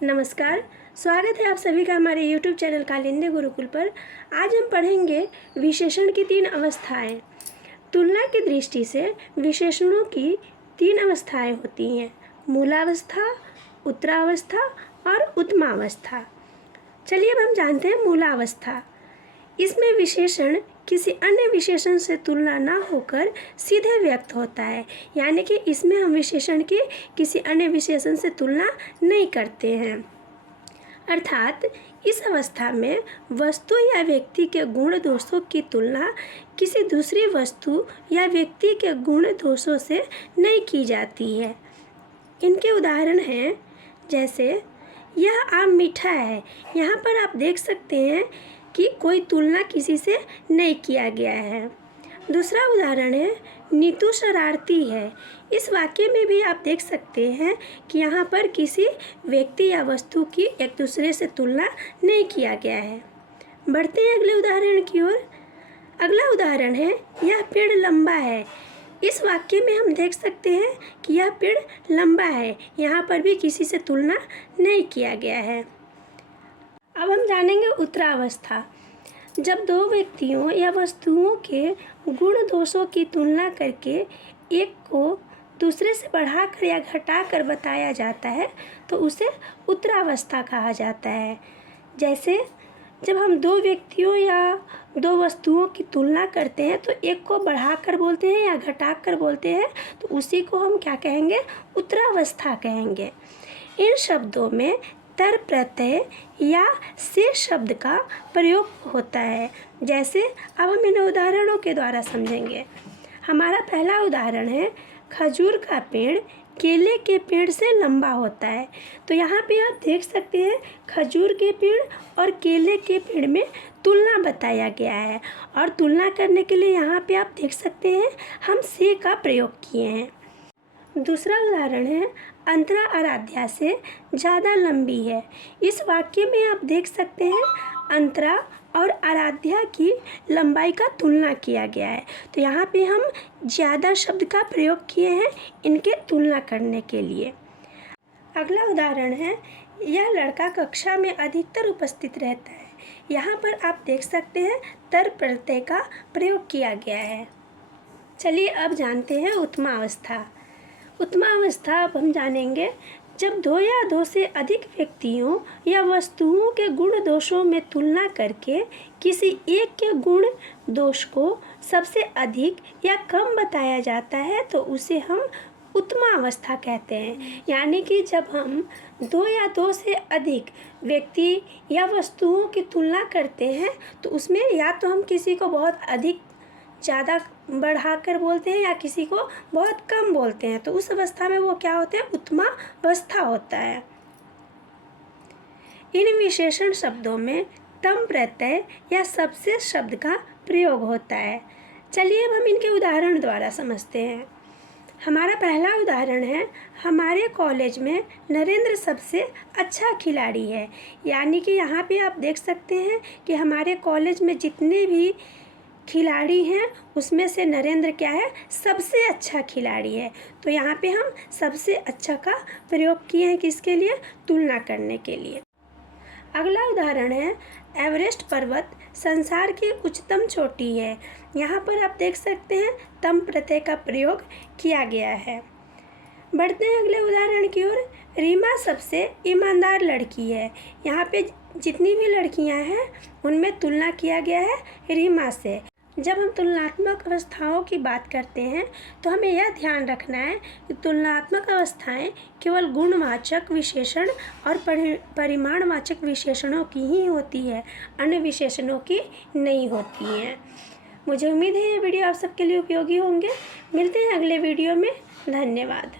नमस्कार, स्वागत है आप सभी का हमारे YouTube चैनल कालिंदी गुरुकुल पर। आज हम पढ़ेंगे विशेषण की 3 अवस्थाएं। तुलना की दृष्टि से विशेषणों की 3 अवस्थाएं होती हैं: मूलावस्था, उत्तरावस्था और उत्तमावस्था। चलिए अब हम जानते हैं मूलावस्था। इसमें विशेषण किसी अन्य विशेषण से तुलना न होकर सीधे व्यक्त होता है, यानी कि इसमें हम विशेषण की किसी अन्य विशेषण से तुलना नहीं करते हैं। अर्थात इस अवस्था में वस्तु या व्यक्ति के गुण दोषों की तुलना किसी दूसरी वस्तु या व्यक्ति के गुण दोषों से नहीं की जाती है। इनके उदाहरण हैं, जैसे यह आम मीठा है। यहाँ पर आप देख सकते हैं कि कोई तुलना किसी से नहीं किया गया है। दूसरा उदाहरण है, नीतू शरारती है। इस वाक्य में भी आप देख सकते हैं कि यहाँ पर किसी व्यक्ति या वस्तु की एक दूसरे से तुलना नहीं किया गया है। बढ़ते हैं अगले उदाहरण की ओर। अगला उदाहरण है, यह पेड़ लंबा है। इस वाक्य में हम देख सकते हैं कि यह पेड़ लंबा है। यहाँ पर भी किसी से तुलना नहीं किया गया है। अब हम जानेंगे उत्तरावस्था। जब दो व्यक्तियों या वस्तुओं के गुण दोषों की तुलना करके एक को दूसरे से बढ़ाकर या घटाकर बताया जाता है तो उसे उत्तरावस्था कहा जाता है। जैसे जब हम दो व्यक्तियों या दो वस्तुओं की तुलना करते हैं तो एक को बढ़ाकर बोलते हैं या घटाकर बोलते हैं, तो उसी को हम क्या कहेंगे? उत्तरावस्था कहेंगे। इन शब्दों में तर प्रत्यय या से शब्द का प्रयोग होता है। जैसे अब हम इन उदाहरणों के द्वारा समझेंगे। हमारा पहला उदाहरण है, खजूर का पेड़ केले के पेड़ से लंबा होता है। तो यहाँ पे आप देख सकते हैं खजूर के पेड़ और केले के पेड़ में तुलना बताया गया है, और तुलना करने के लिए यहाँ पे आप देख सकते हैं हम से का प्रयोग किए हैं। दूसरा उदाहरण है, अंतरा आराध्या से ज़्यादा लंबी है। इस वाक्य में आप देख सकते हैं अंतरा और आराध्या की लंबाई का तुलना किया गया है। तो यहाँ पे हम ज़्यादा शब्द का प्रयोग किए हैं इनके तुलना करने के लिए। अगला उदाहरण है, यह लड़का कक्षा में अधिकतर उपस्थित रहता है। यहाँ पर आप देख सकते हैं तर प्रत्यय का प्रयोग किया गया है। चलिए अब जानते हैं उत्तमावस्था। उत्तमावस्था अब हम जानेंगे, जब दो या दो से अधिक व्यक्तियों या वस्तुओं के गुण दोषों में तुलना करके किसी एक के गुण दोष को सबसे अधिक या कम बताया जाता है तो उसे हम उत्तमावस्था कहते हैं। यानी कि जब हम दो या दो से अधिक व्यक्ति या वस्तुओं की तुलना करते हैं तो उसमें या तो हम किसी को बहुत अधिक ज़्यादा बढ़ाकर बोलते हैं या किसी को बहुत कम बोलते हैं, तो उस अवस्था में वो क्या होते हैं? उत्तमावस्था होता है। इन विशेषण शब्दों में तम प्रत्यय या सबसे शब्द का प्रयोग होता है। चलिए अब हम इनके उदाहरण द्वारा समझते हैं। हमारा पहला उदाहरण है, हमारे कॉलेज में नरेंद्र सबसे अच्छा खिलाड़ी है। यानी कि यहाँ पे आप देख सकते हैं कि हमारे कॉलेज में जितने भी खिलाड़ी हैं उसमें से नरेंद्र क्या है? सबसे अच्छा खिलाड़ी है। तो यहाँ पे हम सबसे अच्छा का प्रयोग किए हैं किसके लिए? तुलना करने के लिए। अगला उदाहरण है, एवरेस्ट पर्वत संसार की उच्चतम चोटी है। यहाँ पर आप देख सकते हैं तम प्रत्यय का प्रयोग किया गया है। बढ़ते हैं अगले उदाहरण की ओर। रीमा सबसे ईमानदार लड़की है। यहाँ पे जितनी भी लड़कियाँ हैं उनमें तुलना किया गया है रीमा से। जब हम तुलनात्मक अवस्थाओं की बात करते हैं तो हमें यह ध्यान रखना है कि तुलनात्मक अवस्थाएं केवल गुणवाचक विशेषण और परिमाणवाचक विशेषणों की ही होती है, अन्य विशेषणों की नहीं होती हैं। मुझे उम्मीद है ये वीडियो आप सबके लिए उपयोगी होंगे। मिलते हैं अगले वीडियो में। धन्यवाद।